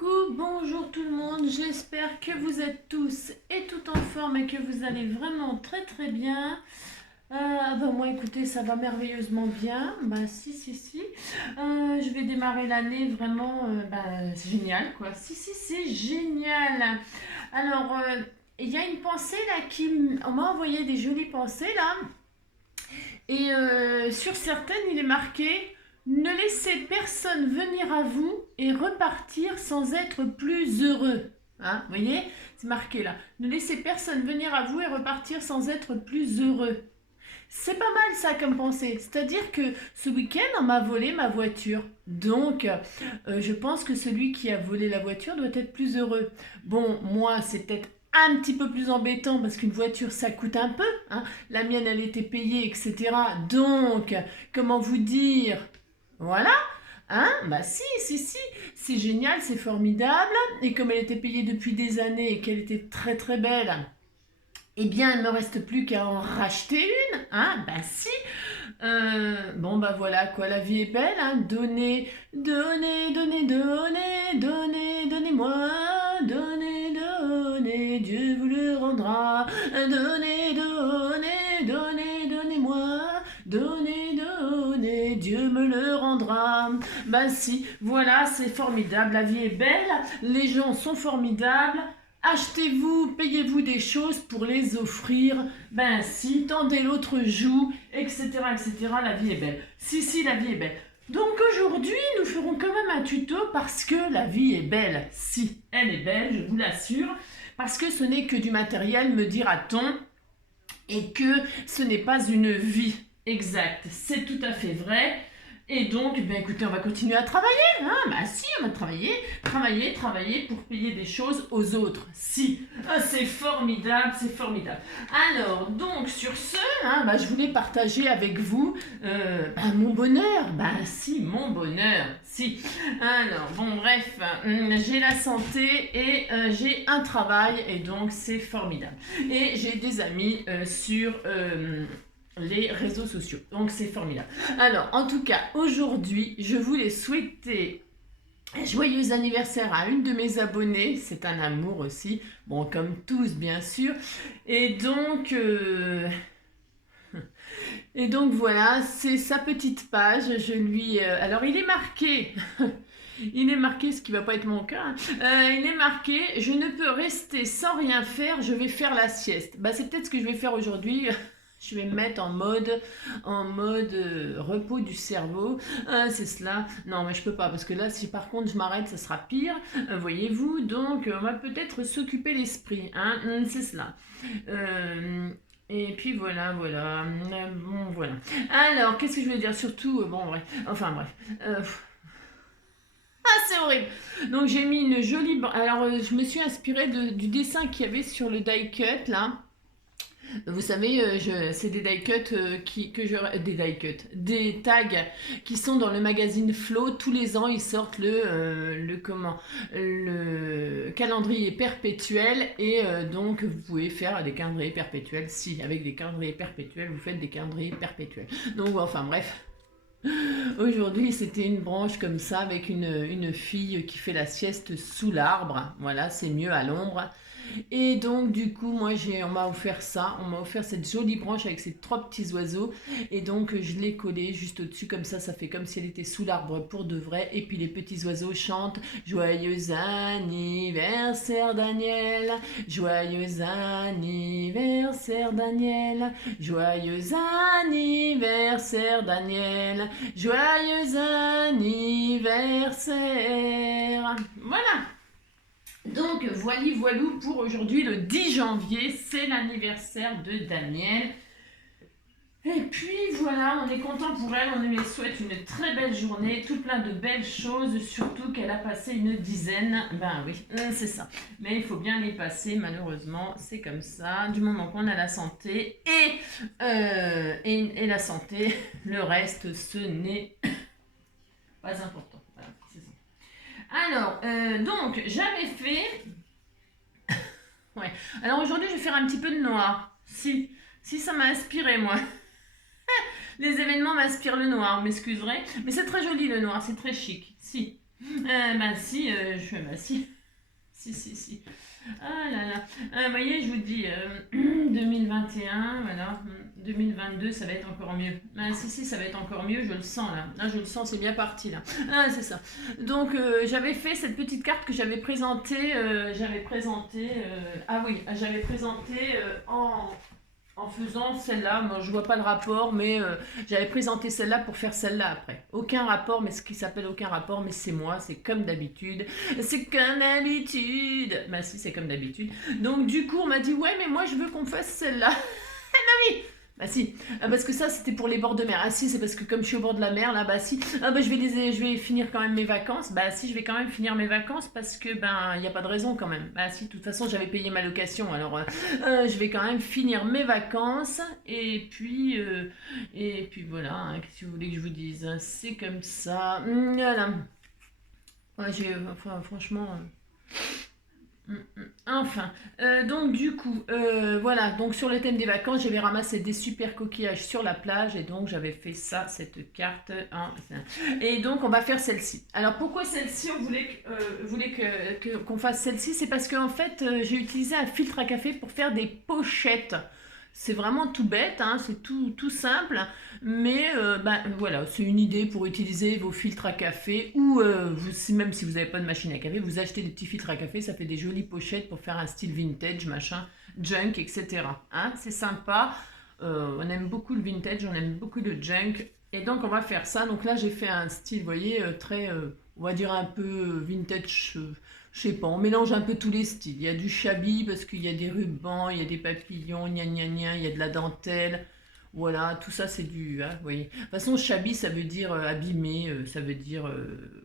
Coucou, bonjour tout le monde, j'espère que vous êtes tous et toutes en forme et que vous allez vraiment très bien. Moi écoutez, ça va merveilleusement bien, si. Je vais démarrer l'année vraiment, c'est génial quoi, si, c'est génial. Alors, il y a une pensée là on m'a envoyé des jolies pensées là, et sur certaines il est marqué: ne laissez personne venir à vous et repartir sans être plus heureux. Hein, vous voyez, c'est marqué là. Ne laissez personne venir à vous et repartir sans être plus heureux. C'est pas mal ça comme pensée. C'est-à-dire que ce week-end, on m'a volé ma voiture. Donc, je pense que celui qui a volé la voiture doit être plus heureux. Bon, moi, c'est peut-être un petit peu plus embêtant parce qu'une voiture, ça coûte un peu. Hein. La mienne, elle était payée, etc. Donc, comment vous dire? Voilà. Hein? Si, c'est génial, c'est formidable. Et comme elle était payée depuis des années et qu'elle était très belle, eh bien, il ne me reste plus qu'à en racheter une. Hein? Si. Voilà quoi, la vie est belle. Hein? Donnez, donnez-moi. Donnez, Dieu vous le rendra. Donnez-moi. Donnez, Dieu me le rendra. Si, voilà, c'est formidable, la vie est belle, les gens sont formidables. Achetez-vous, payez-vous des choses pour les offrir. Si, tendez l'autre joue, etc. La vie est belle. Si, la vie est belle. Donc aujourd'hui, nous ferons quand même un tuto parce que la vie est belle. Si, elle est belle, je vous l'assure. Parce que ce n'est que du matériel, me dira-t-on, et que ce n'est pas une vie. Exact, c'est tout à fait vrai. Et donc, écoutez, on va continuer à travailler. Hein? Si, on va travailler pour payer des choses aux autres. Si, c'est formidable, c'est formidable. Alors, donc, sur ce, je voulais partager avec vous mon bonheur. Si, mon bonheur, si. Alors, bref, j'ai la santé et j'ai un travail et donc c'est formidable. Et j'ai des amis sur les réseaux sociaux. Donc c'est formidable. Alors, en tout cas, aujourd'hui, je voulais souhaiter un joyeux anniversaire à une de mes abonnées. C'est un amour aussi. Bon, comme tous, bien sûr. Et donc... voilà, c'est sa petite page. Je lui... alors, il est marqué... Il est marqué, ce qui va pas être mon cas. Il est marqué: je ne peux rester sans rien faire, je vais faire la sieste. C'est peut-être ce que je vais faire aujourd'hui. Je vais me mettre en mode repos du cerveau. C'est cela. Non, mais je peux pas parce que là, si par contre je m'arrête, ça sera pire. Voyez-vous. Donc, on va peut-être s'occuper l'esprit. C'est cela. Et puis voilà. Voilà. Alors, qu'est-ce que je voulais dire? Surtout, bref. Enfin bref. C'est horrible. Donc j'ai mis une jolie... Alors je me suis inspirée du dessin qu'il y avait sur le die cut là. Vous savez, c'est des die cuts des tags qui sont dans le magazine Flow. Tous les ans, ils sortent le calendrier perpétuel et donc vous pouvez faire des calendriers perpétuels. Si, avec des calendriers perpétuels, vous faites des calendriers perpétuels. Donc enfin bref. Aujourd'hui, c'était une branche comme ça avec une fille qui fait la sieste sous l'arbre. Voilà, c'est mieux à l'ombre. Et donc, du coup, on m'a offert ça. On m'a offert cette jolie branche avec ces 3 petits oiseaux. Et donc, je l'ai collée juste au-dessus comme ça fait comme si elle était sous l'arbre pour de vrai. Et puis, les petits oiseaux chantent: joyeux anniversaire Daniel, joyeux anniversaire Daniel, joyeux anniversaire Daniel, joyeux anniversaire. Voilà. Donc voilou pour aujourd'hui, le 10 janvier, c'est l'anniversaire de Daniel. Et puis voilà, on est content pour elle, on lui souhaite une très belle journée, tout plein de belles choses, surtout qu'elle a passé une dizaine. Oui, c'est ça. Mais il faut bien les passer, malheureusement, c'est comme ça. Du moment qu'on a la santé et la santé, le reste, ce n'est pas important. Voilà, c'est ça. Alors, donc, j'avais fait... ouais. Alors aujourd'hui, je vais faire un petit peu de noir. Si ça m'a inspiré, moi. Les événements m'inspirent le noir, vous m'excuserez. Mais c'est très joli, le noir, c'est très chic. Si. Bah si, je fais bah si. Si. Ah là là. Vous voyez, je vous dis, 2021, voilà. 2022, ça va être encore mieux. Ah, si, ça va être encore mieux, je le sens là. Là, je le sens, c'est bien parti là. Ah, c'est ça. Donc, j'avais fait cette petite carte que j'avais présentée. Ah oui, j'avais présenté en faisant celle-là. Bon, je vois pas le rapport, mais j'avais présenté celle-là pour faire celle-là après. Aucun rapport, mais ce qui s'appelle aucun rapport, mais c'est moi, c'est comme d'habitude. C'est comme d'habitude. Bah si, c'est comme d'habitude. Donc du coup, on m'a dit, ouais, mais moi je veux qu'on fasse celle-là. Ah oui. Bah si, parce que ça c'était pour les bords de mer. Ah si, c'est parce que comme je suis au bord de la mer là, bah si. Ah bah je vais finir quand même mes vacances. Bah si, je vais quand même finir mes vacances parce que ben il y a pas de raison quand même. Bah si, de toute façon j'avais payé ma location, alors je vais quand même finir mes vacances et puis voilà. Hein, qu'est-ce que vous voulez que je vous dise? C'est comme ça. Voilà. Ouais, enfin franchement. Enfin, donc du coup, voilà, donc sur le thème des vacances, j'avais ramassé des super coquillages sur la plage et donc j'avais fait ça, cette carte. Hein, et donc on va faire celle-ci. Alors pourquoi celle-ci, on voulait qu'on fasse celle-ci? C'est parce qu'en fait, j'ai utilisé un filtre à café pour faire des pochettes. C'est vraiment tout bête, hein, c'est tout simple, mais voilà, c'est une idée pour utiliser vos filtres à café ou même si vous n'avez pas de machine à café, vous achetez des petits filtres à café, ça fait des jolies pochettes pour faire un style vintage, machin, junk, etc. Hein, c'est sympa, on aime beaucoup le vintage, on aime beaucoup le junk, et donc on va faire ça. Donc là j'ai fait un style, vous voyez, très, on va dire un peu vintage. Je sais pas, on mélange un peu tous les styles. Il y a du shabby parce qu'il y a des rubans, il y a des papillons, gna gna gna, il y a de la dentelle. Voilà, tout ça c'est du. Hein, vous voyez. De toute façon, shabby ça veut dire abîmé, ça veut dire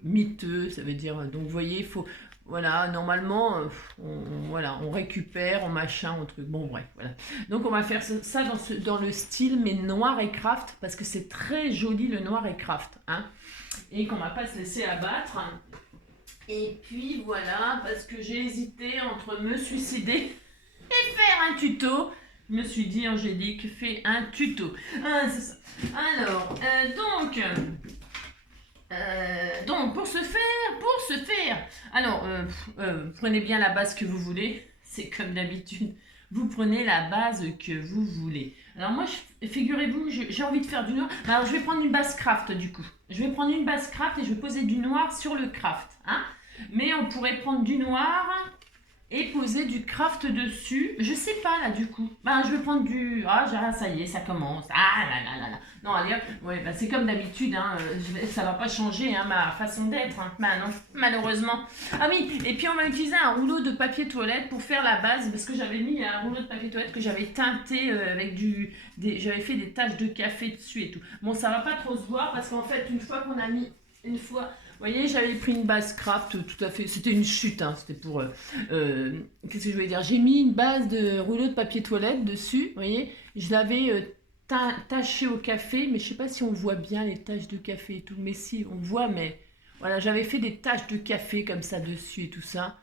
miteux, ça veut dire. Donc vous voyez, il faut. Voilà, normalement, voilà, on récupère, on machin, on truc. Bon, bref, voilà. Donc on va faire ça dans le style, mais noir et craft, parce que c'est très joli le noir et craft. Hein, et qu'on va pas se laisser abattre. Et puis voilà, parce que j'ai hésité entre me suicider et faire un tuto. Je me suis dit, Angélique, fais un tuto. Ah, c'est ça. Alors, donc pour ce faire, alors, prenez bien la base que vous voulez. C'est comme d'habitude. Vous prenez la base que vous voulez. Alors moi, figurez-vous, j'ai envie de faire du noir. Alors je vais prendre une base craft du coup. Je vais prendre une base craft et je vais poser du noir sur le craft. Hein, mais on pourrait prendre du noir et poser du craft dessus. Je sais pas là du coup. Je vais prendre du... Ah, ça y est, ça commence. Ah là là là là. Non, allez hop. Ouais, c'est comme d'habitude. Hein, ça va pas changer hein, ma façon d'être. Hein. Non, malheureusement. Ah oui, et puis on va utiliser un rouleau de papier toilette pour faire la base. Parce que j'avais mis un rouleau de papier toilette que j'avais teinté avec j'avais fait des taches de café dessus et tout. Bon, ça va pas trop se voir parce qu'en fait, une fois qu'on a mis... Vous voyez, j'avais pris une base craft, tout à fait, c'était une chute, hein, c'était pour... qu'est-ce que je voulais dire? J'ai mis une base de rouleau de papier toilette dessus, vous voyez, je l'avais taché au café, mais je sais pas si on voit bien les taches de café et tout, mais si, on voit, mais... Voilà, j'avais fait des taches de café comme ça dessus et tout ça,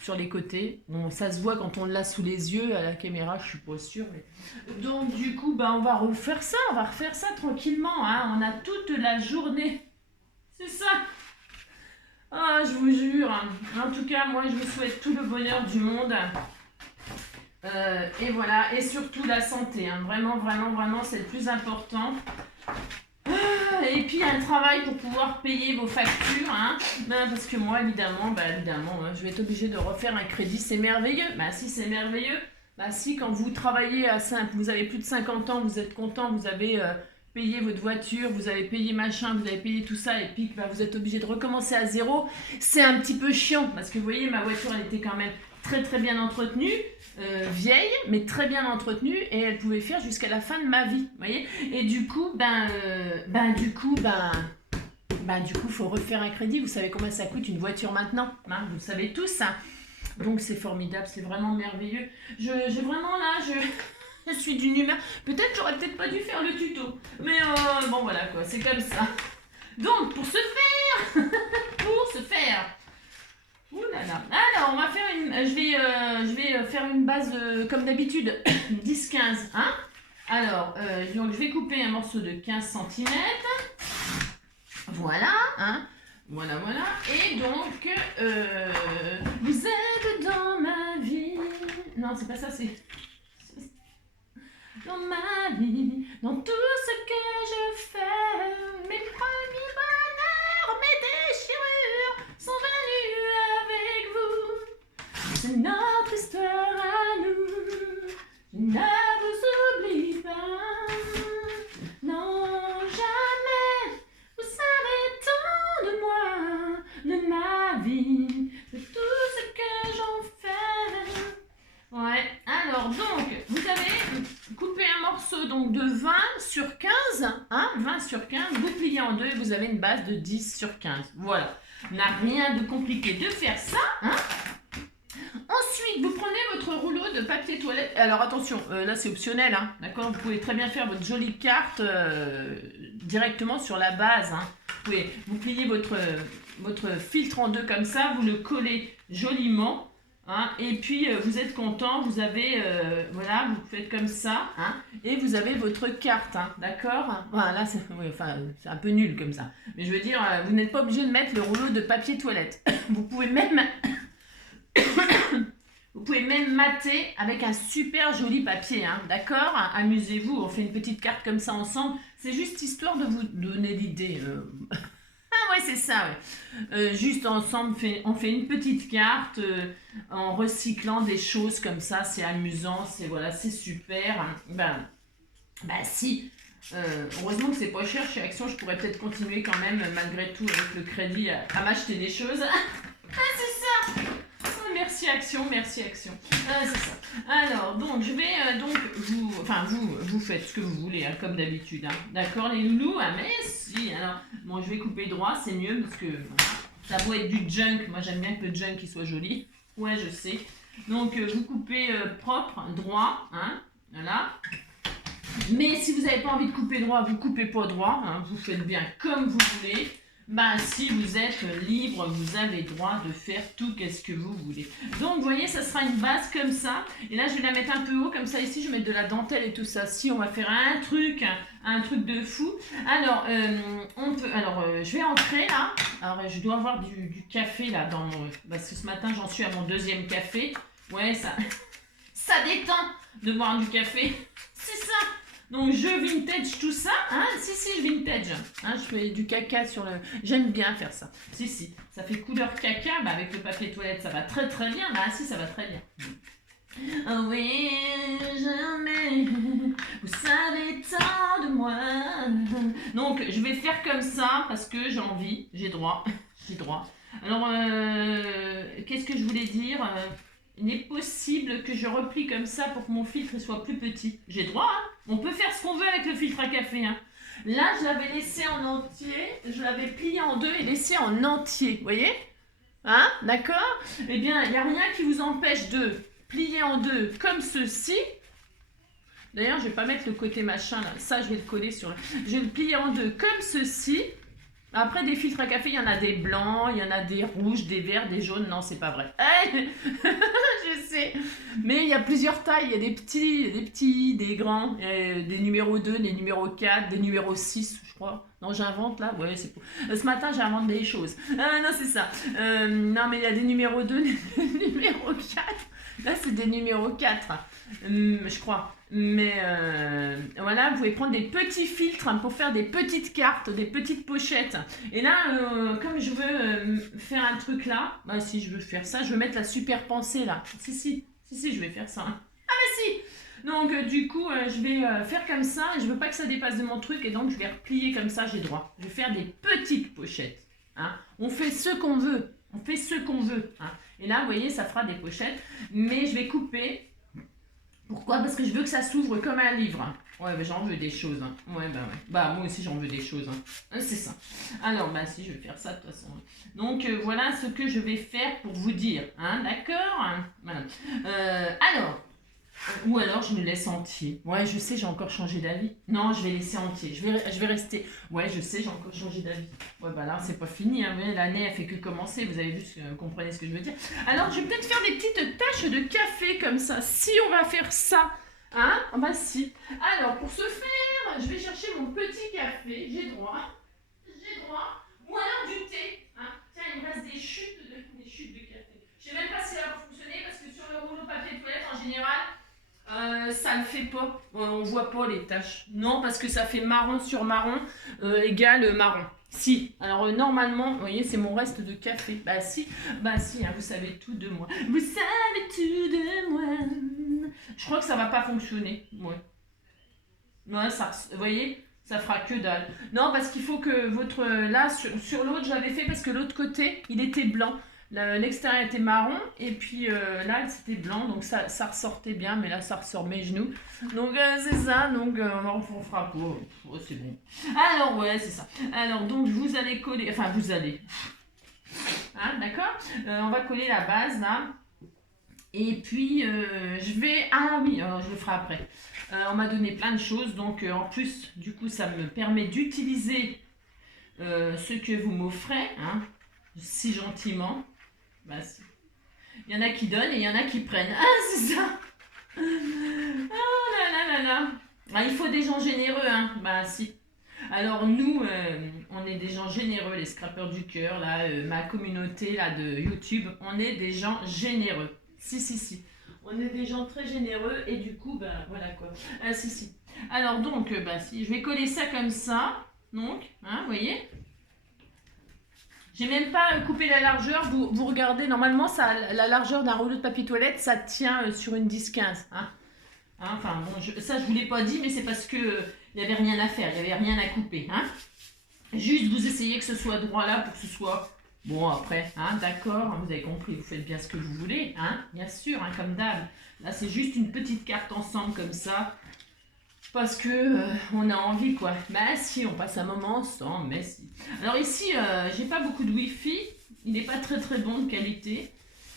sur les côtés. Bon, ça se voit quand on l'a sous les yeux, à la caméra, je suis pas sûre, mais... Donc, du coup, on va refaire ça tranquillement, hein, on a toute la journée... C'est ça. Ah, je vous jure. En tout cas, moi, je vous souhaite tout le bonheur du monde. Et voilà. Et surtout la santé. Hein. Vraiment, vraiment, vraiment, c'est le plus important. Et puis, un travail pour pouvoir payer vos factures. Hein. Parce que moi, évidemment, je vais être obligée de refaire un crédit. C'est merveilleux. Si, c'est merveilleux. Si, quand vous travaillez vous avez plus de 50 ans, vous êtes content, vous avez... payé votre voiture, vous avez payé machin, vous avez payé tout ça et puis vous êtes obligé de recommencer à zéro. C'est un petit peu chiant parce que vous voyez, ma voiture elle était quand même très très bien entretenue, vieille mais très bien entretenue et elle pouvait faire jusqu'à la fin de ma vie, vous voyez. Et du coup, faut refaire un crédit. Vous savez combien ça coûte une voiture maintenant, hein, vous le savez tous. Hein. Donc c'est formidable, c'est vraiment merveilleux. J'ai vraiment là, je suis d'une humeur. J'aurais peut-être pas dû faire le tuto. Mais bon, voilà quoi, c'est comme ça. Donc, pour ce faire. Ouh là là. Alors, on va faire je vais faire une base comme d'habitude, 10-15. Hein, alors, donc je vais couper un morceau de 15 cm. Voilà. Hein. Voilà, voilà. Et donc, vous êtes dans ma vie. Non, c'est pas ça, c'est dans ma vie, dans tout ce que je fais. Mes premiers bonheurs, mes déchirures sont venus avec vous. C'est notre histoire à nous. Je ne vous oublie pas. Non, jamais. Vous savez tant de moi, de ma vie, de tout ce que j'en fais. Ouais, alors donc, vous avez coupé un morceau donc de 20 sur 15, hein, 20 sur 15, vous pliez en deux et vous avez une base de 10 sur 15. Voilà, n'a rien de compliqué de faire ça, hein. Ensuite, vous prenez votre rouleau de papier toilette. Alors attention, là c'est optionnel, hein, d'accord. Vous pouvez très bien faire votre jolie carte directement sur la base. Hein. Vous pliez votre filtre en deux comme ça, vous le collez joliment. Hein, et puis vous êtes content, vous avez, voilà, vous faites comme ça, hein, et vous avez votre carte, hein, d'accord. Voilà, c'est oui, enfin, c'est un peu nul comme ça. Mais je veux dire, vous n'êtes pas obligé de mettre le rouleau de papier toilette. Vous pouvez même... Vous pouvez même mater avec un super joli papier, hein, d'accord. Amusez-vous, on fait une petite carte comme ça ensemble. C'est juste histoire de vous donner l'idée. Ah ouais, c'est ça, ouais. Juste ensemble, on fait une petite carte en recyclant des choses comme ça. C'est amusant, c'est voilà, c'est super. Ben si. Heureusement que c'est pas cher chez Action. Je pourrais peut-être continuer quand même, malgré tout, avec le crédit, à m'acheter des choses. Ah, c'est ça. Merci Action, merci Action. Ah, c'est ça. Alors, donc, je vais donc vous faites ce que vous voulez, hein, comme d'habitude. Hein. D'accord, les loulous? Ah, merci. Alors, bon, je vais couper droit, c'est mieux, parce que ça doit être du junk. Moi, j'aime bien que le junk il soit joli. Ouais, je sais. Donc, vous coupez propre, droit, hein, voilà. Mais si vous n'avez pas envie de couper droit, vous coupez pas droit. Hein, vous faites bien comme vous voulez. Bah, si vous êtes libre, vous avez droit de faire tout qu'est-ce que vous voulez. Donc, vous voyez, ça sera une base comme ça. Et là, je vais la mettre un peu haut, comme ça. Ici, je vais mettre de la dentelle et tout ça. Si, on va faire un truc de fou. Alors, je vais entrer là. Alors, je dois avoir du café là dans mon... Parce que ce matin, j'en suis à mon deuxième café. Ouais, ça détend de boire du café. C'est ça. Donc je vintage tout ça, hein, si je vintage, hein, je fais du caca sur le, j'aime bien faire ça, si, ça fait couleur caca, bah avec le papier toilette ça va très très bien, bah si ça va très bien. Oh oui, jamais, vous savez tant de moi. Donc je vais faire comme ça parce que j'ai envie, j'ai droit. Alors qu'est-ce que je voulais dire? Il est possible que je replie comme ça pour que mon filtre soit plus petit. J'ai droit, hein. On peut faire ce qu'on veut avec le filtre à café. Hein. Là, je l'avais laissé en entier. Je l'avais plié en deux et laissé en entier. Vous voyez? Hein? D'accord? Eh bien, il n'y a rien qui vous empêche de plier en deux comme ceci. D'ailleurs, je ne vais pas mettre le côté machin là. Ça, je vais le coller sur le... Je vais le plier en deux comme ceci. Après, des filtres à café, il y en a des blancs, il y en a des rouges, des verts, des jaunes. Non, c'est pas vrai. Je sais. Mais il y a plusieurs tailles. Il y a des petits, des grands, des numéros 2, des numéros 4, des numéros 6, je crois. Non, j'invente là. Ouais, c'est pour... Ce matin, j'invente des choses. Non, c'est ça. Non, mais il y a des numéros 2, des numéros 4. Là, c'est des numéros 4, je crois. Mais voilà, vous pouvez prendre des petits filtres pour faire des petites cartes, des petites pochettes. Et là, comme je veux faire un truc là, bah si je veux faire ça, je veux mettre la super pensée là. Si, je vais faire ça. Ah bah si. Donc du coup, je vais faire comme ça et je veux pas que ça dépasse de mon truc et donc je vais replier comme ça, j'ai droit. Je vais faire des petites pochettes. Hein. On fait ce qu'on veut. Hein. Et là, vous voyez, ça fera des pochettes. Mais je vais couper. Pourquoi? Parce que je veux que ça s'ouvre comme un livre. Ouais, bah, j'en veux des choses. Hein. Ouais. Bah, moi aussi, j'en veux des choses. Hein. C'est ça. Alors, bah, si, je vais faire ça de toute façon. Donc, voilà ce que je vais faire pour vous dire. Hein, d'accord? Voilà. Ou alors, je me laisse entier. Ouais, je sais, j'ai encore changé d'avis. Non, je vais laisser entier. Je vais rester. Ouais, je sais, j'ai encore changé d'avis. Ouais, bah là, c'est pas fini. Hein, mais l'année, elle fait que commencer. Vous avez vu, vous comprenez ce que je veux dire. Alors, je vais peut-être faire des petites taches de café comme ça. Si on va faire ça. Hein? Bah, si. Alors, pour ce faire, je vais chercher mon petit café. J'ai droit. Ou alors du thé. Hein? il me reste des chutes de café. Je sais même pas si ça va fonctionner parce que sur le rouleau papier toilette en général, ça ne fait pas. On voit pas les taches. Non, parce que ça fait marron sur marron égale marron. Si, alors normalement, vous voyez, c'est mon reste de café. Bah si, hein, vous savez tout de moi. Vous savez tout de moi. Je crois que ça va pas fonctionner. Ouais. Ouais, ça, vous voyez, ça fera que dalle. Non, parce qu'il faut que votre... Là, sur l'autre, j'avais fait parce que l'autre côté, il était blanc. L'extérieur était marron et puis là c'était blanc, donc ça ressortait bien, mais là ça ressort mes genoux, donc c'est ça, donc on fera pas. Oh, c'est bon. Alors ouais, c'est ça. Alors donc vous allez coller, enfin vous allez, hein, d'accord. On va coller la base là, et puis je vais, ah oui, alors je le ferai après. On m'a donné plein de choses, donc en plus du coup ça me permet d'utiliser ce que vous m'offrez, hein, si gentiment. Bah, si. Il y en a qui donnent et il y en a qui prennent. Ah, c'est ça. Ah là là là là. Ah, il faut des gens généreux, hein. Bah si. Alors nous, on est des gens généreux, les scrappers du cœur, là, ma communauté là de YouTube, on est des gens généreux. Si. On est des gens très généreux et du coup, ben voilà quoi. Ah si. Alors donc, bah si, je vais coller ça comme ça. Donc, hein, vous voyez. J'ai même pas coupé la largeur. Vous regardez, normalement, ça, la largeur d'un rouleau de papier toilette, ça tient sur une 10-15. Hein. Enfin, bon, ça, je ne vous l'ai pas dit, mais c'est parce que il n'y avait rien à faire, il n'y avait rien à couper. Hein. Juste, vous essayez que ce soit droit là pour que ce soit... Bon, après, hein, d'accord, vous avez compris, vous faites bien ce que vous voulez, hein, bien sûr, hein, comme d'hab. Là, c'est juste une petite carte ensemble comme ça. Parce que on a envie quoi. Bah si, on passe un moment sans, mais si. Alors ici, j'ai pas beaucoup de wifi. Il n'est pas très très bon de qualité.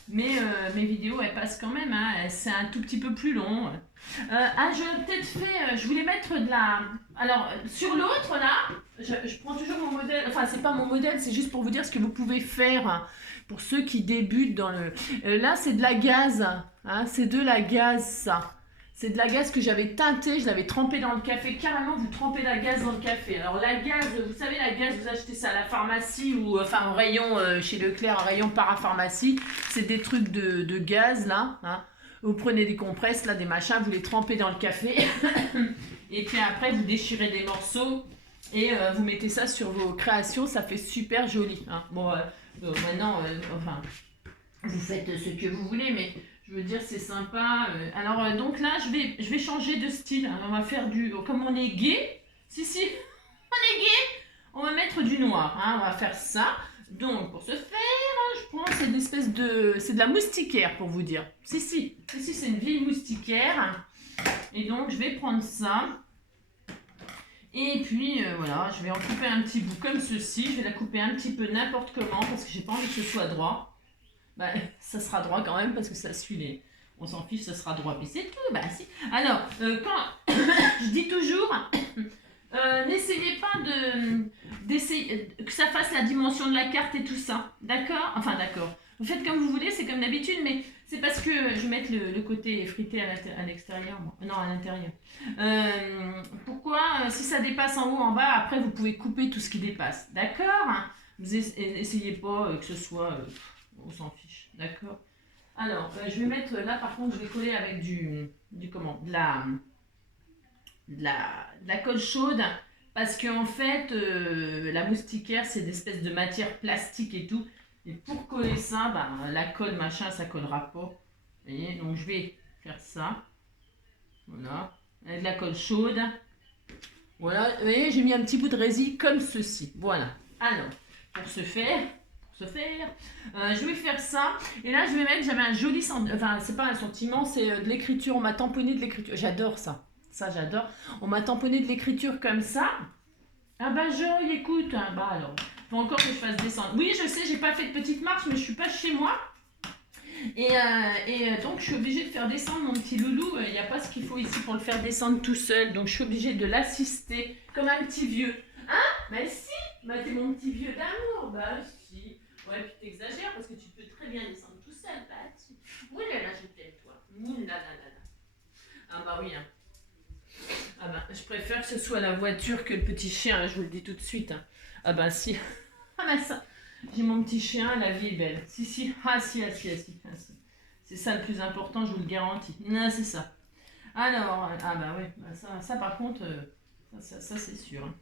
Mais mes vidéos, elles passent quand même. Hein. C'est un tout petit peu plus long. Je peut-être fait... je voulais mettre de la... Alors, sur l'autre, là, je prends toujours mon modèle. Enfin, c'est pas mon modèle, c'est juste pour vous dire ce que vous pouvez faire pour ceux qui débutent dans le... là, c'est de la gaze. Hein, c'est de la gaze, ça. C'est de la gaze que j'avais teintée, je l'avais trempée dans le café. Carrément, vous trempez la gaze dans le café. Alors la gaze, vous savez la gaze, vous achetez ça à la pharmacie ou enfin au rayon chez Leclerc, un rayon parapharmacie. C'est des trucs de gaz là. Hein. Vous prenez des compresses, là, des machins, vous les trempez dans le café. Et puis après, vous déchirez des morceaux et vous mettez ça sur vos créations. Ça fait super joli. Hein. Bon, maintenant, enfin, vous faites ce que vous voulez, mais... Je veux dire, c'est sympa. Alors, donc là, je vais changer de style. Alors, on va faire du... Comme on est gay, si, on est gay, on va mettre du noir. Hein, on va faire ça. Donc, pour ce faire, je prends cette espèce de... C'est de la moustiquaire, pour vous dire. Si, c'est une vieille moustiquaire. Et donc, je vais prendre ça. Et puis, voilà, je vais en couper un petit bout comme ceci. Je vais la couper un petit peu n'importe comment, parce que j'ai pas envie que ce soit droit. Bah, ça sera droit quand même parce que ça suit les... On s'en fiche, ça sera droit. Puis c'est tout, bah si. Alors, quand... je dis toujours, n'essayez pas d'essayer que ça fasse la dimension de la carte et tout ça. D'accord? Enfin, d'accord. Vous faites comme vous voulez, c'est comme d'habitude, mais c'est parce que je vais mettre le côté frité à l'extérieur. Non, à l'intérieur. Pourquoi? Si ça dépasse en haut, en bas, après, vous pouvez couper tout ce qui dépasse. D'accord? Vous essayez pas que ce soit... on s'en fiche, d'accord. Alors, je vais mettre, là par contre, je vais coller avec de la colle chaude, parce qu'en fait, la moustiquaire, c'est des espèces de matière plastique et tout, et pour coller ça, la colle, machin, ça collera pas, vous voyez, donc je vais faire ça, voilà, avec de la colle chaude, voilà, vous voyez, j'ai mis un petit bout de résine comme ceci, voilà. Alors, pour ce faire, je vais faire ça et là je vais mettre, j'avais un joli enfin c'est pas un sentiment, c'est de l'écriture, on m'a tamponné de l'écriture, j'adore ça j'adore, on m'a tamponné de l'écriture comme ça. Ah bah Joy, écoute, bah alors faut encore que je fasse descendre, oui je sais, j'ai pas fait de petite marche mais je suis pas chez moi et donc je suis obligée de faire descendre mon petit loulou, il n'y a pas ce qu'il faut ici pour le faire descendre tout seul, donc je suis obligée de l'assister comme un petit vieux, hein, bah si, bah t'es mon petit vieux d'amour, bah si. Ouais, puis t'exagères parce que tu peux très bien descendre tout seul, bah tu... Ouh là là, je t'aime toi. Ouh là là là là. Ah bah oui, hein. Ah bah, je préfère que ce soit la voiture que le petit chien, hein, je vous le dis tout de suite. Hein. Ah bah si. Ah bah ça. J'ai mon petit chien, la vie est belle. Si, si, ah si, ah si, ah si. Ah, si. C'est ça le plus important, je vous le garantis. Non, c'est ça. Alors, ah bah oui, bah ça par contre, ça c'est sûr. Hein.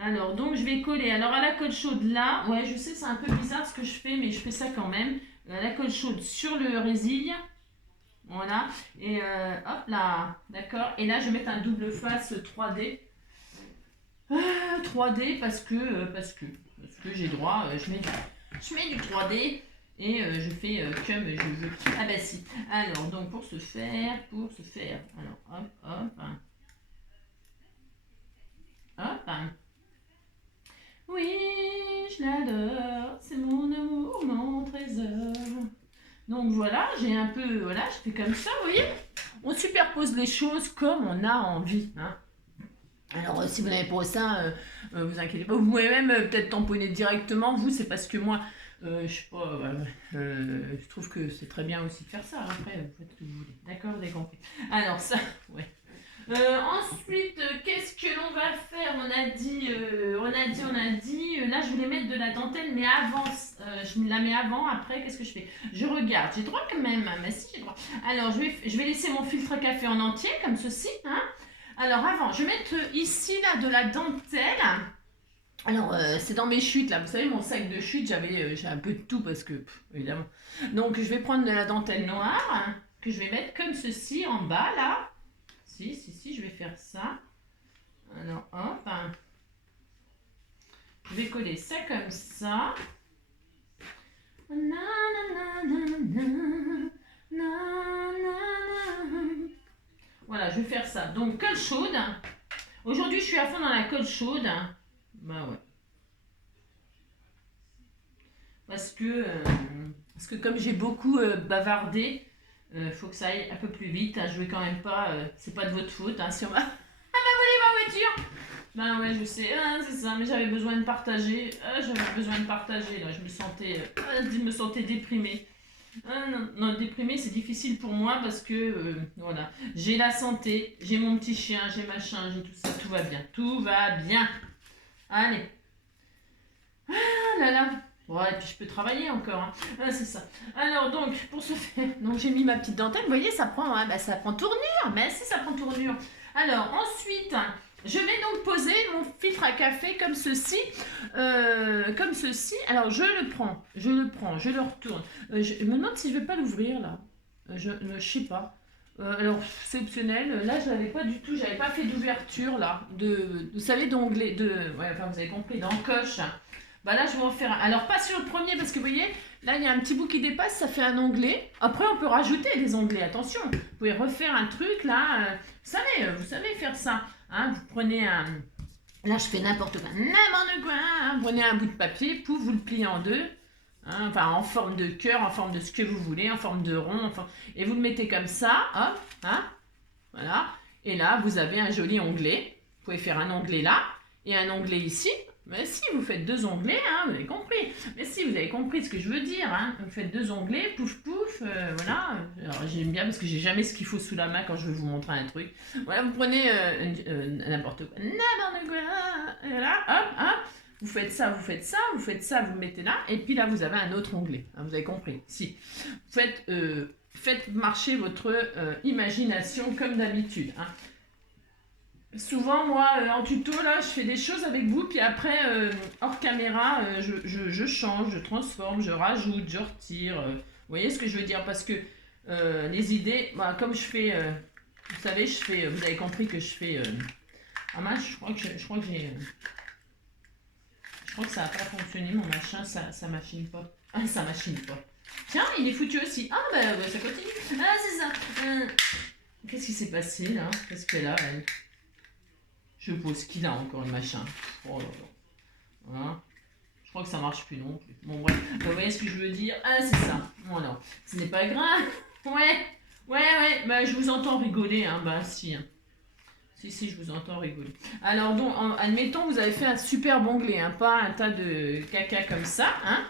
Alors, donc je vais coller. Alors, à la colle chaude là, ouais, je sais, c'est un peu bizarre ce que je fais, mais je fais ça quand même. La colle chaude sur le résil. Voilà. Et hop là, d'accord. Et là, je vais mettre un double face 3D. 3D parce que j'ai droit, je mets du 3D et je fais comme je veux. Ah bah si. Alors donc pour ce faire, alors hop hop hop. Oui, je l'adore, c'est mon amour, mon trésor. Donc voilà, j'ai un peu, voilà, je fais comme ça, vous voyez. On superpose les choses comme on a envie, hein. Alors, si vous n'avez pas ça, vous inquiétez pas. Vous pouvez même peut-être tamponner directement. Vous, c'est parce que moi, je sais pas, je trouve que c'est très bien aussi de faire ça. Après, vous faites ce que vous voulez. D'accord, vous avez compris. Alors, ça, ouais. Ensuite, qu'est-ce que l'on va faire? On a dit. Là, je voulais mettre de la dentelle, mais avant, je me la mets avant. Après, qu'est-ce que je fais? Je regarde. J'ai droit quand même. Mais si, j'ai droit. Alors, je vais laisser mon filtre à café en entier, comme ceci. Hein. Alors avant, je vais mettre ici là de la dentelle. Alors c'est dans mes chutes là, vous savez mon sac de chute, j'ai un peu de tout parce que évidemment. Donc je vais prendre de la dentelle noire que je vais mettre comme ceci en bas là. Si, je vais faire ça. Alors hop. Je vais coller ça comme ça. Voilà, je vais faire ça. Donc, colle chaude. Aujourd'hui, je suis à fond dans la colle chaude. Bah ouais. Parce que comme j'ai beaucoup bavardé, faut que ça aille un peu plus vite. Hein. Je vais quand même pas... c'est pas de votre faute. Hein, si on va... Ah bah volé ma voiture. Ben ouais, je sais. C'est ça. Mais j'avais besoin de partager. Là, je me sentais déprimée. Non, déprimé, c'est difficile pour moi parce que, voilà, j'ai la santé, j'ai mon petit chien, j'ai machin, j'ai tout ça, tout va bien. Tout va bien. Allez. Ah là là. Ouais, et puis je peux travailler encore. Hein. Ah, c'est ça. Alors, donc, pour ce faire, donc j'ai mis ma petite dentelle. Vous voyez, ça prend, hein, bah, ça prend tournure. Mais si, ça prend tournure. Alors, ensuite, je vais donc poser mon filtre à café comme ceci. Alors, je le prends, je le retourne. Je me demande si je vais pas l'ouvrir, là. Je sais pas. Alors, c'est optionnel. Là, je l'avais pas du tout. J'avais pas fait d'ouverture, là. Vous savez, d'onglet. Ouais, enfin, vous avez compris, d'encoche. Bah là, je vais en faire un. Alors, pas sur le premier, parce que vous voyez, là, il y a un petit bout qui dépasse, ça fait un onglet. Après, on peut rajouter des onglets. Attention, vous pouvez refaire un truc, là. Vous savez faire ça. Hein, vous prenez un... Là, je fais n'importe quoi. N'importe quoi. Hein, vous prenez un bout de papier, pouf, vous le pliez en deux. Hein, enfin, en forme de cœur, en forme de ce que vous voulez, en forme de rond. Et vous le mettez comme ça. Hop. Hein, voilà. Et là, vous avez un joli onglet. Vous pouvez faire un onglet là et un onglet ici. Mais si, vous faites deux onglets, hein, vous avez compris. Mais si, vous avez compris ce que je veux dire. Hein. Vous faites deux onglets, pouf pouf, voilà. Alors j'aime bien parce que j'ai jamais ce qu'il faut sous la main quand je veux vous montrer un truc. Voilà, vous prenez n'importe quoi. Voilà, hop, hop. Vous faites ça, vous le mettez là. Et puis là, vous avez un autre onglet. Hein, vous avez compris. Si. Faites marcher votre imagination comme d'habitude. Hein. Souvent, moi, en tuto, là, je fais des choses avec vous, puis après, hors caméra, je change, je transforme, je rajoute, je retire. Vous voyez ce que je veux dire? Parce que les idées, bah, comme je fais, vous savez, vous avez compris que je fais... ah mince, je crois que j'ai... je crois que ça n'a pas fonctionné, mon machin, ça machine pas. Ah, ça machine pas. Tiens, il est foutu aussi. Ah, bah, ça continue. Ah, c'est ça. Qu'est-ce qui s'est passé, là? Qu'est-ce qu'elle a, elle? Je pose qu'il a encore le machin. Oh là là. Voilà. Je crois que ça marche plus non plus. Bon bref, vous voyez ce que je veux dire? Ah c'est ça. Voilà. Ce n'est pas grave. Ouais. Bah je vous entends rigoler, hein. Bah si. Hein. Si, je vous entends rigoler. Alors donc, admettons, vous avez fait un super onglet, hein, pas un tas de caca comme ça, hein.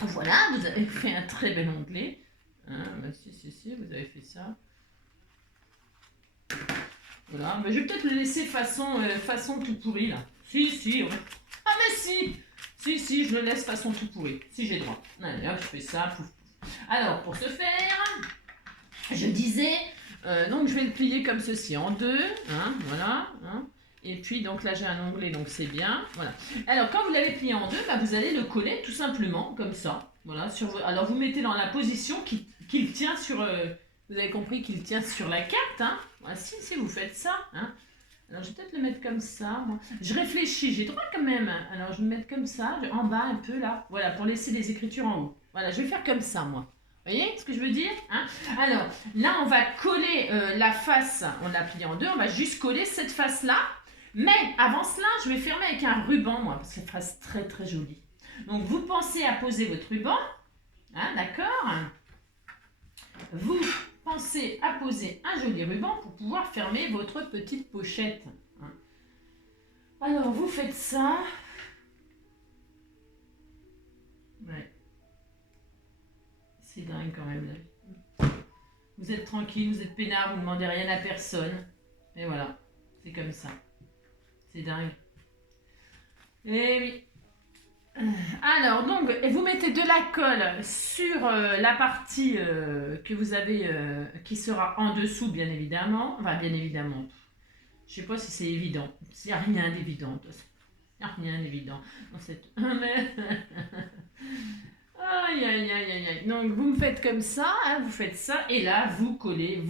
Voilà, vous avez fait un très bel onglet. Hein, bah si, vous avez fait ça. Voilà, mais je vais peut-être le laisser façon tout pourri là. Si, ouais. Ah mais si, Si, je le laisse façon tout pourri, si j'ai droit. Allez, hop, je fais ça, pouf, pouf. Alors, pour ce faire, je disais, donc je vais le plier comme ceci en deux, hein, voilà, hein. Et puis, donc là, j'ai un onglet, donc c'est bien, voilà. Alors, quand vous l'avez plié en deux, bah, vous allez le coller tout simplement, comme ça, voilà. Alors, vous mettez dans la position qu'il tient sur, vous avez compris qu'il tient sur la carte, hein. Voilà, si vous faites ça, hein. Alors, je vais peut-être le mettre comme ça. Bon. Je réfléchis, j'ai droit quand même. Alors, je vais me mettre comme ça, en bas un peu là. Voilà, pour laisser les écritures en haut. Voilà, je vais faire comme ça, moi. Vous voyez ce que je veux dire, hein? Alors, là, on va coller la face. On l'a pliée en deux. On va juste coller cette face-là. Mais avant cela, je vais fermer avec un ruban, moi, parce que cette face très, très jolie. Donc, vous pensez à poser votre ruban. Hein, d'accord? Vous pensez à poser un joli ruban pour pouvoir fermer votre petite pochette. Alors, vous faites ça. Ouais. C'est dingue quand même. Là. Vous êtes tranquille, vous êtes peinard, vous ne demandez rien à personne. Et voilà, c'est comme ça. C'est dingue. Et oui. Alors, donc, vous mettez de la colle sur la partie que vous avez, qui sera en dessous, bien évidemment. Enfin, bien évidemment. Je sais pas si c'est évident. Il n'y a rien d'évident. Il n'y a rien d'évident dans cette... Aïe, aïe, aïe, aïe, aïe. Donc, vous me faites comme ça, hein, vous faites ça, et là, vous collez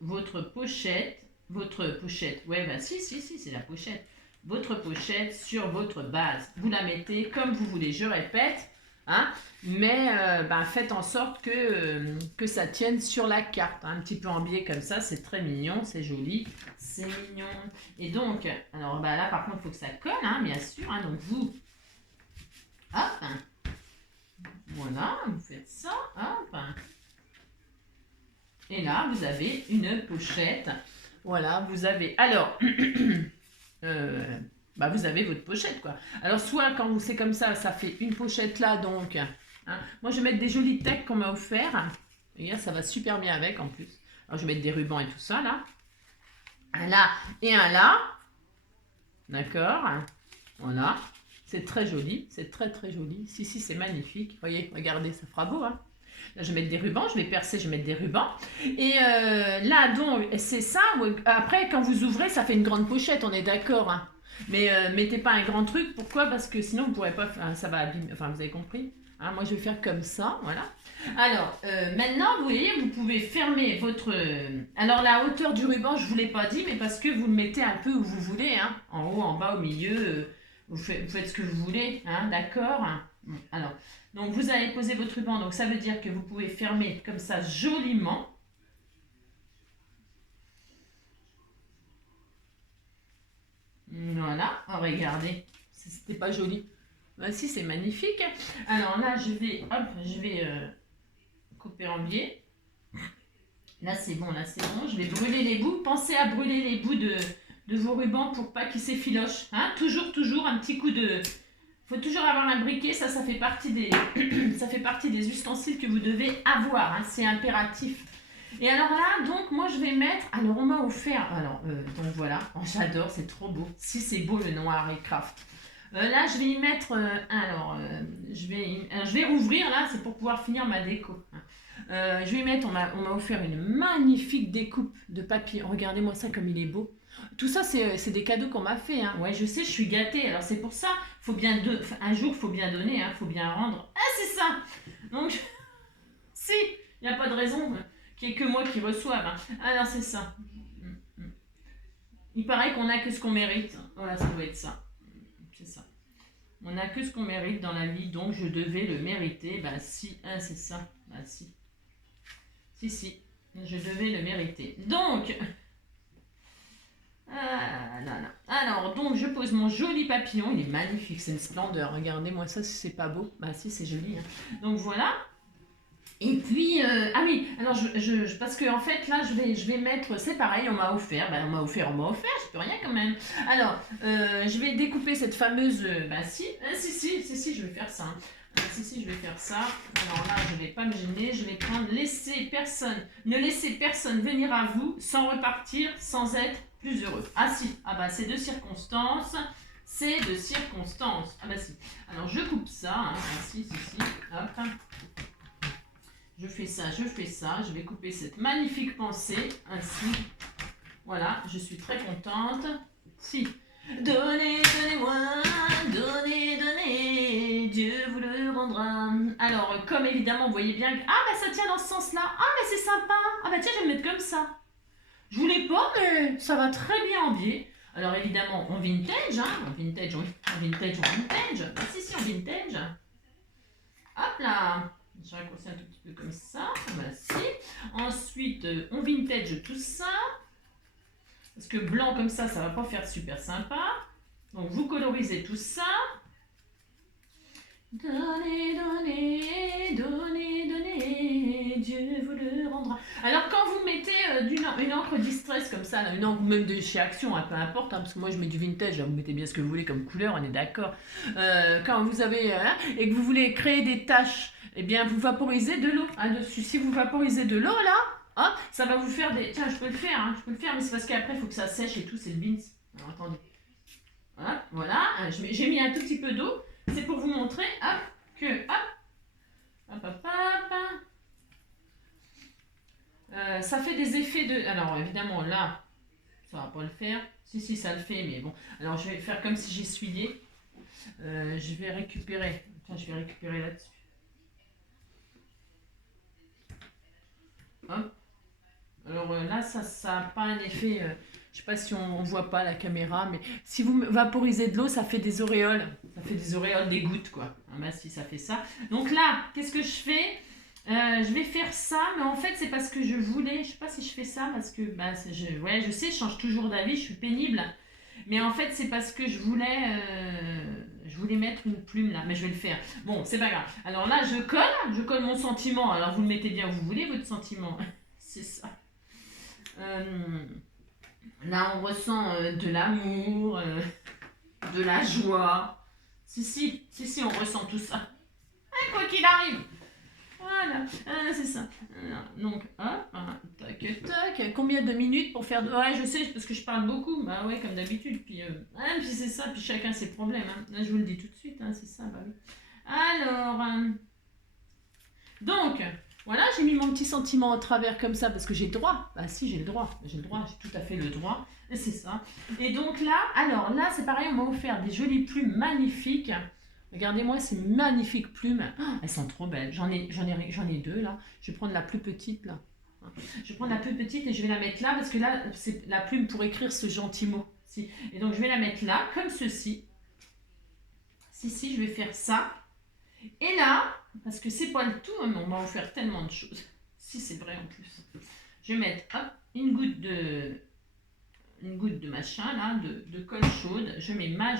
votre pochette. Ouais, bah si, c'est la pochette. Votre pochette sur votre base. Vous la mettez comme vous voulez, je répète, hein, mais faites en sorte que ça tienne sur la carte. Hein, un petit peu en biais comme ça, c'est très mignon, c'est joli, c'est mignon. Et donc, alors là par contre, il faut que ça colle, hein, bien sûr. Hein, donc vous, hop, voilà, vous faites ça, hop. Et là, vous avez une pochette. Voilà, vous avez... Alors... vous avez votre pochette quoi. Alors soit quand c'est comme ça, ça fait une pochette là donc. Hein. Moi je vais mettre des jolis tags qu'on m'a offert. Regarde, ça va super bien avec en plus. Alors je vais mettre des rubans et tout ça là. Un là et un là. D'accord. Voilà. C'est très joli. C'est très très joli. Si c'est magnifique. Voyez, regardez, ça fera beau. Hein. Là, je vais mettre des rubans, je vais percer, je vais mettre des rubans. Et là, donc, c'est ça. Après, quand vous ouvrez, ça fait une grande pochette, on est d'accord. Hein. Mais mettez pas un grand truc. Pourquoi? Parce que sinon, vous pourrez pas... ça va abîmer. Enfin, vous avez compris. Hein, moi, je vais faire comme ça, voilà. Alors, maintenant, vous voyez, vous pouvez fermer votre... alors, la hauteur du ruban, je ne vous l'ai pas dit, mais parce que vous le mettez un peu où vous voulez. Hein, en haut, en bas, au milieu. Vous faites ce que vous voulez. Hein, d'accord? Alors... Donc, vous allez poser votre ruban. Donc, ça veut dire que vous pouvez fermer comme ça joliment. Voilà. Oh, regardez. C'était pas joli. Ben, si, c'est magnifique. Alors là, je vais couper en biais. Là, c'est bon. Je vais brûler les bouts. Pensez à brûler les bouts de vos rubans pour pas qu'ils s'effilochent. Hein, toujours un petit coup de... Il faut toujours avoir un briquet, ça fait partie des, ça fait partie des ustensiles que vous devez avoir, hein, c'est impératif. Et alors là, donc moi je vais mettre, alors on m'a offert, alors donc voilà, oh, j'adore, c'est trop beau, si c'est beau le noir et craft. Là je vais y mettre, je vais rouvrir là, c'est pour pouvoir finir ma déco. Je vais y mettre, on m'a offert une magnifique découpe de papier, regardez-moi ça comme il est beau. Tout ça, c'est des cadeaux qu'on m'a fait. Hein. Ouais, je sais, je suis gâtée. Alors, c'est pour ça, un jour, il faut bien donner, il faut bien rendre. Ah, c'est ça. Donc, si, il n'y a pas de raison qu'il n'y ait que moi qui reçoive. Hein. Alors, c'est ça. Il paraît qu'on n'a que ce qu'on mérite. Voilà, ça doit être ça. C'est ça. On n'a que ce qu'on mérite dans la vie, donc je devais le mériter. Ben, si, hein, c'est ça. Ben, si. Si, je devais le mériter. Donc... Alors, donc, je pose mon joli papillon. Il est magnifique, c'est une splendeur. Regardez-moi ça, si c'est pas beau. Bah si, c'est joli. Hein. Donc, voilà. Et puis, ah oui, alors, parce que en fait, là, je vais mettre... C'est pareil, on m'a offert. Ben, on m'a offert, je peux rien quand même. Alors, je vais découper cette fameuse... si, je vais faire ça. Hein. Si, je vais faire ça. Alors là, je ne vais pas me gêner. Je vais prendre... Ne laissez personne venir à vous sans repartir, sans être... plus heureux. Ah si, c'est deux circonstances. c'est de circonstance. Ah bah si. Alors je coupe ça, hein. Ah, si, hop. Je fais ça, je vais couper cette magnifique pensée, ainsi. Voilà, je suis très contente. Si. Donnez, donnez-moi, donnez, Dieu vous le rendra. Alors, comme évidemment, vous voyez bien que... Ah, bah ça tient dans ce sens-là. Ah, mais c'est sympa. Ah, bah tiens, je vais le mettre comme ça. Je voulais pas, mais ça va très bien en biais. Alors, évidemment, en vintage, hein. En vintage. Ah, si, en vintage. Hop là. Je raccourcis un tout petit peu comme ça. Voici. Ensuite, on vintage tout ça. Parce que blanc comme ça va pas faire super sympa. Donc, vous colorisez tout ça. Donnez, Dieu vous le rendra. Alors, quand vous mettez une encre distress comme ça, là, une encre même de chez Action, hein, peu importe, hein, parce que moi je mets du vintage, là, vous mettez bien ce que vous voulez comme couleur, on est d'accord. Quand vous avez, et que vous voulez créer des taches, eh bien, vous vaporisez de l'eau dessus. Si vous vaporisez de l'eau, là, hein, ça va vous faire des... Tiens, je peux le faire, mais c'est parce qu'après, il faut que ça sèche et tout, c'est le beans. Alors, attendez. Hop, voilà, j'ai mis un tout petit peu d'eau. C'est pour vous montrer, ça fait des effets de... Alors, évidemment, là, ça va pas le faire. Si, ça le fait, mais bon. Alors, je vais faire comme si j'essuyais. Je vais récupérer. Tiens, je vais récupérer là-dessus. Hop. Alors là, ça n'a pas un effet... je sais pas si on voit pas la caméra, mais si vous vaporisez de l'eau, ça fait des auréoles. Ça fait des auréoles, des gouttes, quoi. Ah bah si, ça fait ça. Donc là, qu'est-ce que je fais? Je vais faire ça, mais en fait, c'est parce que je voulais... Je sais pas si je fais ça, parce que... Bah, je sais, je change toujours d'avis, je suis pénible. Mais en fait, c'est parce que je voulais mettre une plume là, mais je vais le faire. Bon, c'est pas grave. Alors là, je colle mon sentiment. Alors vous le mettez bien où vous voulez, votre sentiment. C'est ça. Là, on ressent de l'amour, de la joie. Si, on ressent tout ça. Quoi qu'il arrive. Voilà, c'est ça. Donc, hop, tac. Combien de minutes pour faire... Ouais, je sais, parce que je parle beaucoup. Bah ouais, comme d'habitude. Puis c'est ça, puis chacun ses problèmes. Hein. Là, je vous le dis tout de suite, hein, c'est ça, bah oui. Alors, donc... Voilà, j'ai mis mon petit sentiment au travers comme ça parce que j'ai le droit. Bah si, j'ai le droit, j'ai tout à fait le droit. Et c'est ça. Et donc là, c'est pareil, on m'a offert des jolies plumes magnifiques. Regardez-moi ces magnifiques plumes. Oh, elles sont trop belles. J'en ai deux là. Je vais prendre la plus petite là. Je vais prendre la plus petite et je vais la mettre là parce que là, c'est la plume pour écrire ce gentil mot. Si. Et donc je vais la mettre là, comme ceci. Si, je vais faire ça. Et là, parce que c'est pas le tout, mais on m'a offert tellement de choses. Si, c'est vrai en plus. Je vais mettre une goutte de machin là, de colle chaude. Je mets ma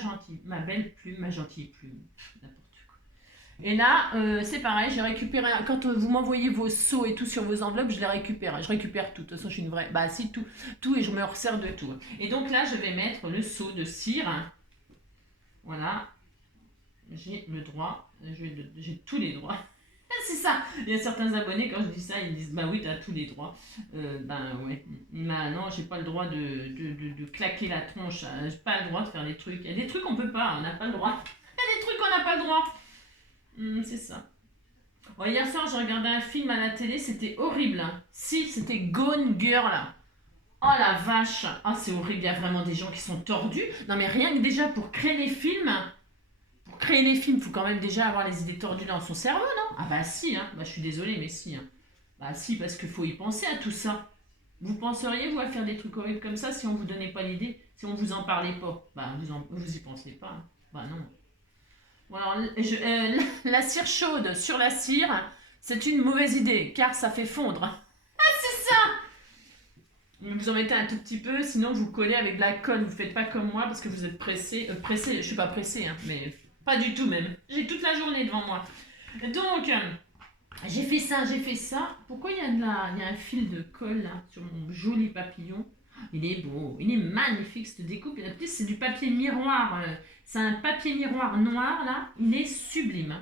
belle plume, ma gentille plume. N'importe quoi. Et là, c'est pareil, j'ai récupéré. Quand vous m'envoyez vos seaux et tout sur vos enveloppes, je les récupère. Je récupère tout. De toute façon, je suis une vraie. Bah, si, tout et je me resserre de tout. Et donc là, je vais mettre le seau de cire. Voilà. J'ai le droit, j'ai tous les droits. C'est ça. Il y a certains abonnés, quand je dis ça, ils me disent bah oui, t'as tous les droits. Ben ouais. Bah non, j'ai pas le droit de claquer la tronche. J'ai pas le droit de faire des trucs. Il y a des trucs qu'on peut pas, on n'a pas le droit. Il y a des trucs qu'on n'a pas le droit. C'est ça. Bon, hier soir, j'ai regardé un film à la télé, c'était horrible. Hein. Si, c'était Gone Girl. Oh la vache. Ah, c'est horrible, il y a vraiment des gens qui sont tordus. Non mais rien que déjà pour créer les films. Pour créer les films, il faut quand même déjà avoir les idées tordues dans son cerveau, non? Ah bah si, hein. Bah je suis désolée, mais si. Hein. Bah si, parce qu'il faut y penser à tout ça. Vous penseriez, vous, à faire des trucs horribles comme ça si on vous donnait pas l'idée? Si on vous en parlait pas? Bah vous y pensez pas. Hein. Bah non. Bon alors, la cire chaude sur la cire, c'est une mauvaise idée, car ça fait fondre. Ah c'est ça! Vous en mettez un tout petit peu, sinon vous collez avec de la colle. Vous faites pas comme moi parce que vous êtes pressé. Je suis pas pressée, hein, mais pas du tout même. J'ai toute la journée devant moi. Donc, j'ai fait ça. Pourquoi il y a un fil de colle là sur mon joli papillon? Il est beau, il est magnifique cette découpe. En plus, c'est du papier miroir. C'est un papier miroir noir là. Il est sublime.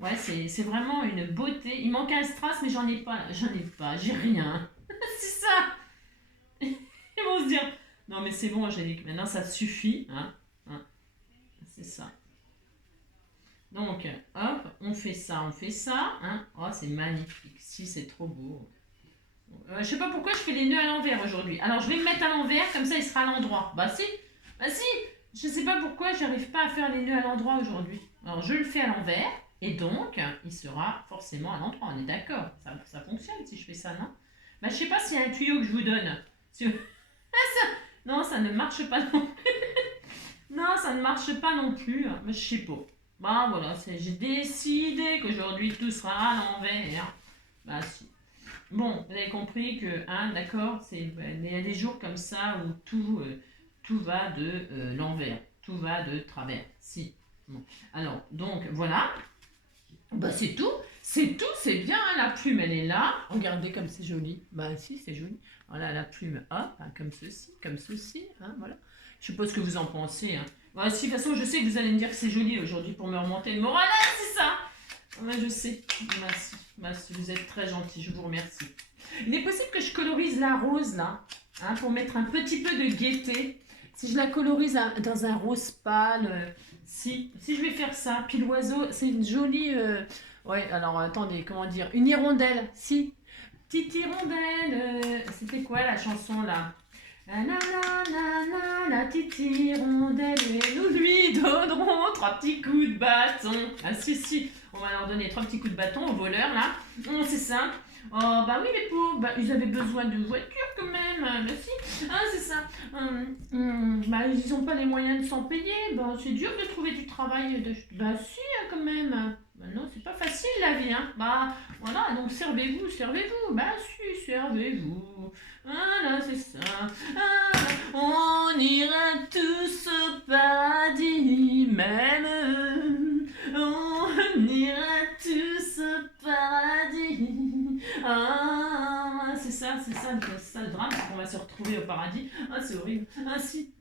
Ouais, c'est vraiment une beauté. Il manque un strass, mais j'en ai pas. J'ai rien. C'est ça. Ils vont se dire, Non, mais c'est bon, Angélique. Maintenant, ça suffit. Hein, hein. C'est ça. Donc, hop, on fait ça, on fait ça. Hein. Oh, c'est magnifique. Si, c'est trop beau. Je sais pas pourquoi je fais les nœuds à l'envers aujourd'hui. Alors, je vais le mettre à l'envers, comme ça, il sera à l'endroit. Bah si, bah si. Je sais pas pourquoi j'arrive pas à faire les nœuds à l'endroit aujourd'hui. Alors, je le fais à l'envers, et donc, il sera forcément à l'endroit. On est d'accord. Ça fonctionne si je fais ça, non? Bah, je sais pas s'il y a un tuyau que je vous donne. Si... Non, ça ne marche pas non plus. Non, ça ne marche pas non plus. Mais je sais pas. Bah voilà, j'ai décidé qu'aujourd'hui tout sera à l'envers. Bah si. Bon, vous avez compris que, hein, d'accord, il y a des jours comme ça où tout va de l'envers, tout va de travers. Si. Bon. Alors, donc voilà. Bah c'est tout, c'est bien, hein, la plume elle est là. Regardez comme c'est joli. Bah si, c'est joli. Voilà la plume, hop, hein, comme ceci, hein, voilà. Je sais pas ce que vous en pensez. Hein. Bah, si, de toute façon, je sais que vous allez me dire que c'est joli aujourd'hui pour me remonter le moral, c'est ça. Ouais, je sais. Merci, merci, vous êtes très gentil, je vous remercie. Il est possible que je colorise la rose là, hein, pour mettre un petit peu de gaieté. Si je la colorise dans un rose pâle, si je vais faire ça, puis l'oiseau, c'est une jolie... Ouais, alors attendez, comment dire, une hirondelle, si. Petite hirondelle, c'était quoi la chanson là? La petite hirondelle, et nous lui donnerons 3 petits coups de bâton. Ah si, on va leur donner 3 petits coups de bâton aux voleurs là. C'est ça. Oh bah oui les pauvres, bah, ils avaient besoin de voiture quand même. Bah si, ah c'est ça. Bah ils n'ont pas les moyens de s'en payer. Bah c'est dur de trouver du travail. Bah si quand même. Bah non, c'est pas facile la vie, hein. Bah voilà, donc servez-vous. Bah si, servez-vous. Voilà, c'est ça. Ah, on ira tous au paradis, même. On ira tous au paradis. Ah, c'est ça le drame, c'est qu'on va se retrouver au paradis. Ah, c'est horrible. Ah si.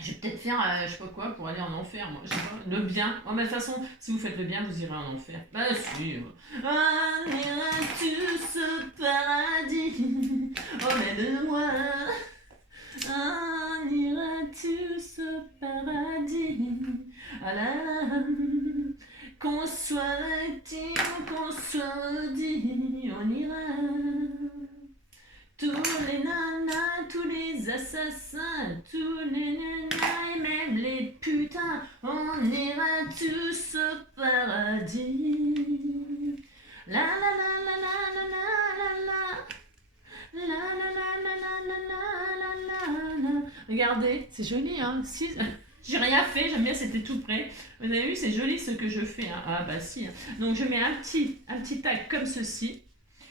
Je vais peut-être faire, je sais pas quoi, pour aller en enfer, moi. Je sais pas, le bien. Oh, mais de toute façon, si vous faites le bien, vous irez en enfer. Bah, si. On ira tous au paradis. Oh, mais de moi. On ira tous au paradis. Ah là là. Qu'on soit victime, qu'on soit dit, on ira. Tous les nanas, tous les assassins, tous les nanas et même les putains, on ira tous au paradis. La la la la la la la la la la la la la. Regardez, c'est joli, hein. Si, j'ai rien fait, j'aime bien, c'était tout près. Vous avez vu, c'est joli ce que je fais. Hein. Ah bah si. Hein. Donc je mets un petit tag comme ceci.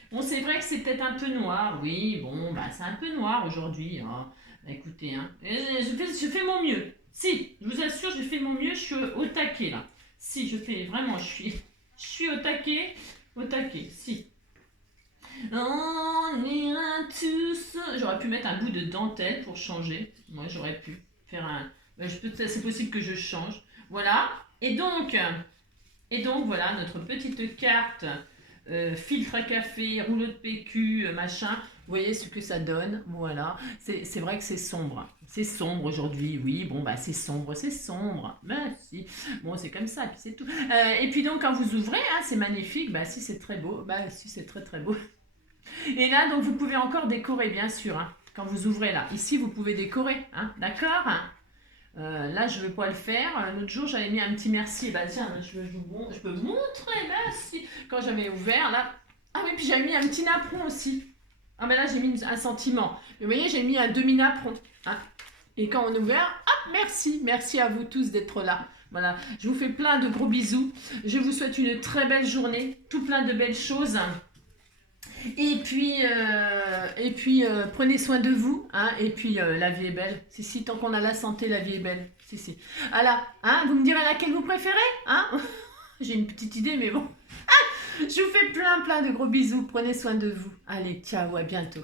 Bon, c'est vrai que c'est peut-être un peu noir, oui, bon, bah c'est un peu noir aujourd'hui, hein. Écoutez, hein, je fais mon mieux. Si, je vous assure, je fais mon mieux, je suis au taquet, là. Si, je fais, vraiment, je suis au taquet, si. On ira tous... J'aurais pu mettre un bout de dentelle pour changer. Moi, j'aurais pu faire un... C'est possible que je change. Voilà, et donc voilà, notre petite carte... filtre à café, rouleau de PQ, machin. Vous voyez ce que ça donne, voilà. C'est vrai que c'est sombre. C'est sombre aujourd'hui, oui. Bon, bah c'est sombre. Bah si. Bon, c'est comme ça, puis c'est tout. Et puis donc, quand vous ouvrez, hein, c'est magnifique. Bah si, c'est très beau. Bah si, c'est très très beau. Et là, donc, vous pouvez encore décorer, bien sûr. Hein, quand vous ouvrez là. Ici, vous pouvez décorer. Hein, d'accord? Là, je ne vais pas le faire. L'autre jour, j'avais mis un petit merci. Bah tiens, je peux vous montrer, merci. Quand j'avais ouvert, là... Ah oui, puis j'avais mis un petit napperon aussi. Ah ben là, j'ai mis un sentiment. Mais vous voyez, j'ai mis un demi-napperon. Hein. Et quand on a ouvert, hop, merci. Merci à vous tous d'être là. Voilà, je vous fais plein de gros bisous. Je vous souhaite une très belle journée. Tout plein de belles choses. Et puis prenez soin de vous, hein, et puis la vie est belle. Si, tant qu'on a la santé, la vie est belle. Si. Voilà, hein, vous me direz laquelle vous préférez, hein. J'ai une petite idée, mais bon. Je vous fais plein de gros bisous. Prenez soin de vous. Allez, ciao, à bientôt.